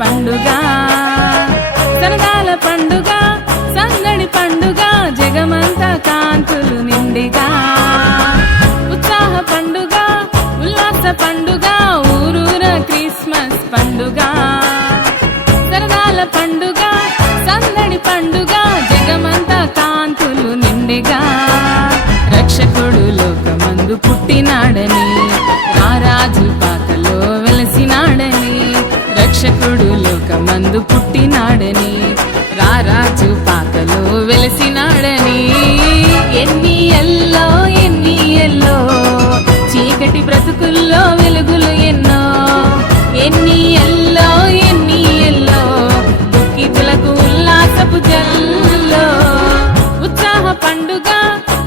పండుగ సరదాల పండుగ సందడి పండుగ జగమంతా కాంతులు నిండిగా ఉత్సాహ పండుగ ఉల్లాస పండుగ ఊరూర క్రిస్మస్ పండుగ సరదాల పండుగ సందడి పండుగ జగమంతా కాంతులు నిండిగా రక్షకుడు లోకమందు పుట్టినాడని రారాజు పాకలో వెలసినాడని రక్షకుడు లోకమందు పుట్టినాడని రారాజు పాకలో వెలసినాడని ఎన్ని ఎల్లో చీకటి బ్రతుకుల్లో వెలుగులు ఎన్నో ఎన్ని ఎల్లో దుఃఖితులకు ఉల్లాసపు జల్లో ఉత్సాహ పండుగ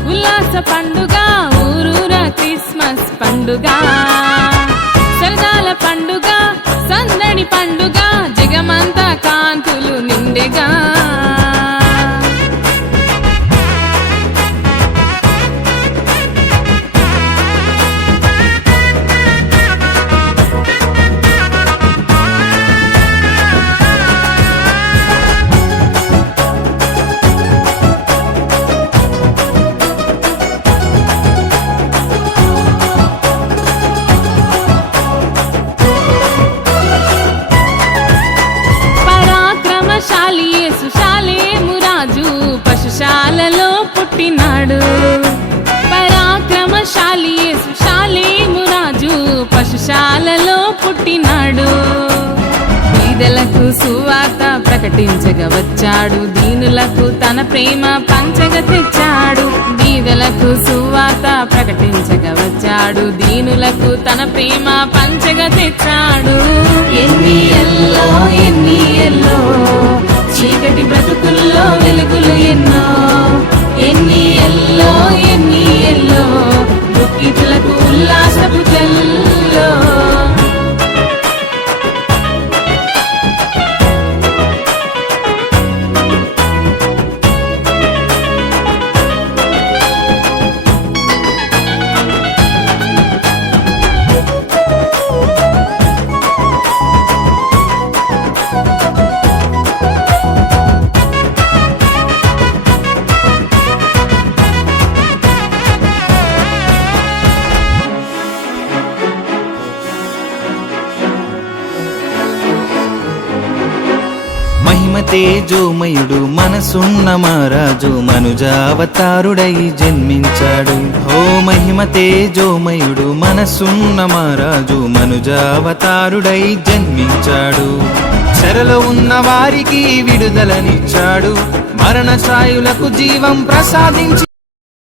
ఉల్లాస పండుగ ఊరూర క్రిస్మస్ పండుగ సరదాల పండుగ సందడి పండుగ జగమంతా కాంతులు నిండెగా పశుశాలలో పుట్టినాడు పరాక్రమశాలి యేసు శాలేము రాజు పశుశాలలో పుట్టినాడు బీదలకు సువార్త ప్రకటించగా వచ్చాడు దీనులకు తన ప్రేమ పంచగా తెచ్చాడు బీదలకు సువార్త ప్రకటించగా వచ్చాడు దీనులకు తన ప్రేమ పంచగా తెచ్చాడు ఎన్ని ఎల్లో చీకటి బ్రతుకుల్లో వెలుగులు ఎన్నో ఎన్ని ఎల్లో దుఃఖితులకు ఉల్లాసపు జల్లో మహిమ తేజోమయుడు మనసున్న మహారాజు మనుజావతారుడై జన్మించాడు ఓ మహిమ తేజోమయుడు మనసున్న మహారాజు మనుజావతారుడై జన్మించాడు చెరలో ఉన్న వారికి విడుదలనిచ్చాడు మరణ ఛాయులకు జీవం ప్రసాదించి